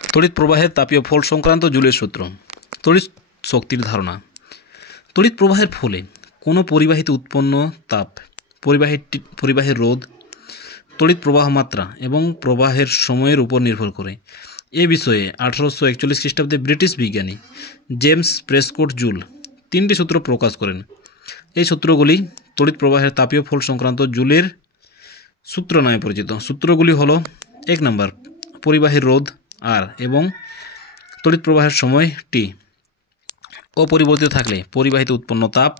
তড়িৎ প্রবাহের তাপীয় ফল সংক্রান্ত জুলের সূত্র। তড়িৎ শক্তির ধারণা। তড়িৎ প্রবাহের ফলে কোনো পরিবাহীতে উৎপন্ন তাপ, পরিবাহের রোধ, তড়িৎ প্রবাহ মাত্রা এবং প্রবাহের সময়ের উপর নির্ভর করে। এ বিষয়ে 1841 খ্রিস্টাব্দে ব্রিটিশ বিজ্ঞানী জেমস প্রেসকট জুল 3টি সূত্র প্রকাশ করেন। এই সূত্রগুলি তড়িৎ প্রবাহের তাপীয় ফল সংক্রান্ত জুলের সূত্র নামে পরিচিত। সূত্রগুলি হলো: 1 নম্বর, পরিবাহীর রোধ আর এবং তড়িৎ প্রবাহের সময় টি অপরিবর্তিত থাকলে পরিবাহিত উৎপন্ন তাপ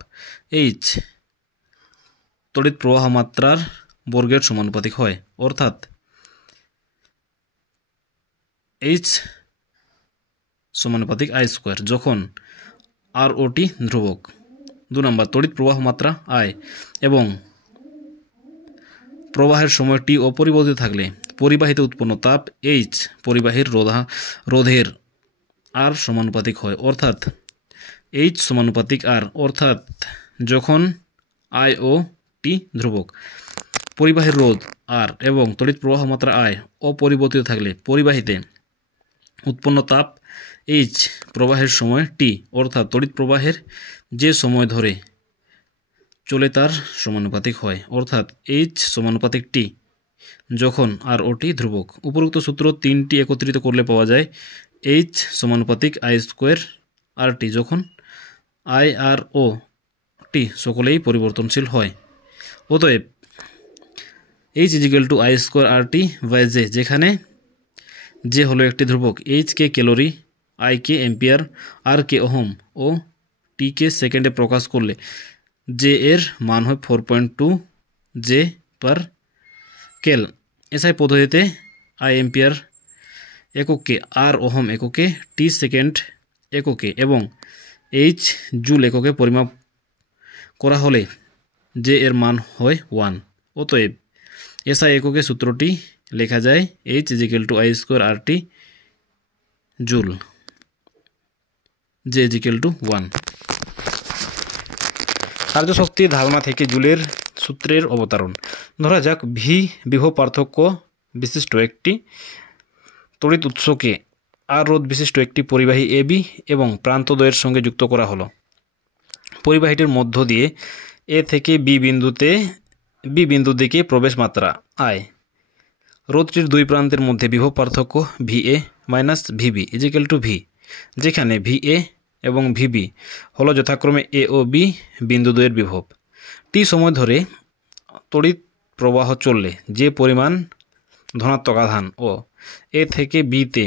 এইচ তড়িৎ প্রবাহ মাত্রার বর্গের সমানুপাতিক হয়, অর্থাৎ এইচ সমানুপাতিক আই স্কোয়ার যখন আর ও টি ধ্রুবক। 2 নম্বর, তড়িৎ প্রবাহ মাত্রা আই এবং প্রবাহের সময় টি অপরিবর্তিত থাকলে পরিবাহিত উৎপন্ন তাপ এইচ পরিবাহীর রোধের আর সমানুপাতিক হয়, অর্থাৎ এইচ সমানুপাতিক আর, অর্থাৎ যখন আই ও টি ধ্রুবক। পরিবাহীর রোধ আর এবং তড়িৎ প্রবাহ মাত্রা আই অপরিবর্তিত থাকলে পরিবাহীতে উৎপন্ন তাপ এইচ প্রবাহের সময় টি, অর্থাৎ তড়িৎ প্রবাহের যে সময় ধরে চলে তার সমানুপাতিক হয়, অর্থাৎ এইচ সমানুপাতিক টি যখন আর ও টি ধ্রুবক। উপরোক্ত সূত্র 3টি একত্রিত করলে পাওয়া যায় এইচ সমানুপাতিক আই স্কোয়ার আর টি যখন আই আর ও টি সকলেই পরিবর্তনশীল হয়। অতএব H equal to I square R T by J, যেখানে জে হলো একটি ধ্রুবক, এইচ কে ক্যালোরি, আই কে এম্পিয়ার, আর কে ওহম ও টি কে সেকেন্ডে প্রকাশ করলে জে এর মান হয় 4.2 জে পার কেল। এসআই পদ্ধতিতে আই এম্পিয়ার এককে, আর ওহম এককে, টি সেকেন্ড এককে এবং এইচ জুল এককে পরিমাপ করা হলে জে এর মান হয় 1। অতএব এসআই এককে সূত্রটি লেখা যায় H equal to I square R T joule, J equal to 1। কার্যশক্তির ধারণা থেকে জুলের সূত্রের অবতারণ। ধরা যাক ভি বিভব পার্থক্য বিশিষ্ট একটি তড়িৎ উৎসকে আর রোধ বিশিষ্ট একটি পরিবাহী এবি এবং প্রান্তদ্বয়ের সঙ্গে যুক্ত করা হলো। পরিবাহীটির মধ্য দিয়ে এ থেকে বি বিন্দুর দিকে প্রবেশ মাত্রা আই। রোধটির দুই প্রান্তের মধ্যে বিভব পার্থক্য V A minus V B equal to V, যেখানে ভি এ এবং ভিবি হলো যথাক্রমে এ ও বি বিন্দুদ্বয়ের বিভব। টি সময় ধরে তড়িৎ প্রবাহ চললে যে পরিমাণ ধনাত্মক আধান ও এ থেকে বিতে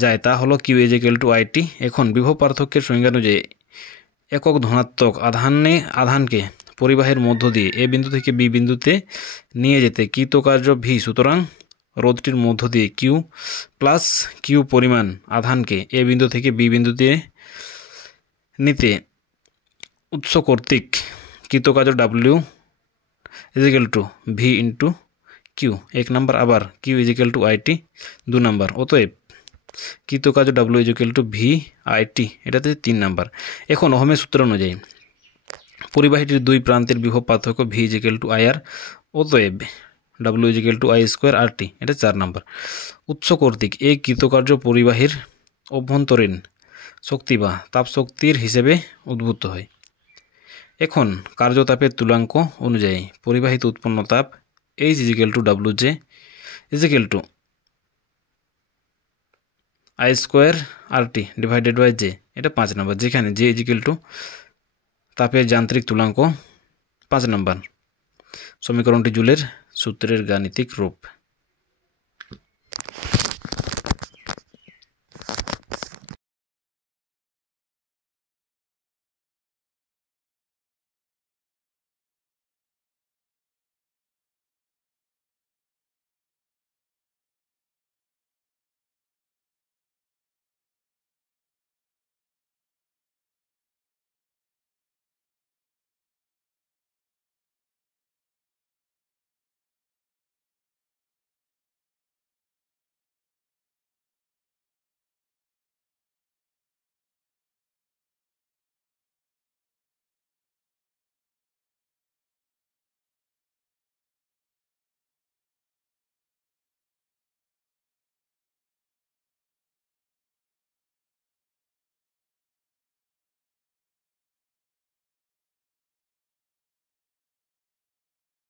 যায় তা হলো Q equal to I T. এখন বিভব পার্থক্যের সংজ্ঞা অনুযায়ী একক ধনাত্মক আধানকে পরিবাহের মধ্য দিয়ে এ বিন্দু থেকে বি বিন্দুতে নিয়ে যেতে কৃতকার্য ভি, সুতরাং রোধটির মধ্য দিয়ে কিউ প্লাস কিউ পরিমাণ আধানকে এ বিন্দু থেকে বি বিন্দুতে নিতে উৎস কর্তৃক কৃতকার্য W equal to V into Q 1 number, আবার Q equal to I T 2 number. অতএব কৃতকার্য W equal to V I T, এটাতে 3 নম্বর। এখন ওহমের সূত্র অনুযায়ী পরিবাহীটির দুই প্রান্তের বিভব পার্থক্য V equal to I R, অতএব W equal to I square R T, এটা 4 নম্বর। উৎস কর্তৃক এই কৃতকার্য পরিবাহীর অভ্যন্তরীণ শক্তি বা তাপ শক্তির হিসেবে উদ্ভূত হয়। এখন কার্যতাপের তুলাঙ্ক অনুযায়ী পরিবাহিত উৎপন্ন তাপ H equal to W J equal to I square R T divided by J, এটা 5 নম্বর, যেখানে জে ইজিক্যাল টু তাপের যান্ত্রিক তুলাঙ্ক 5 নম্বর। সমীকরণটি জুলের সূত্রের গাণিতিক রূপ।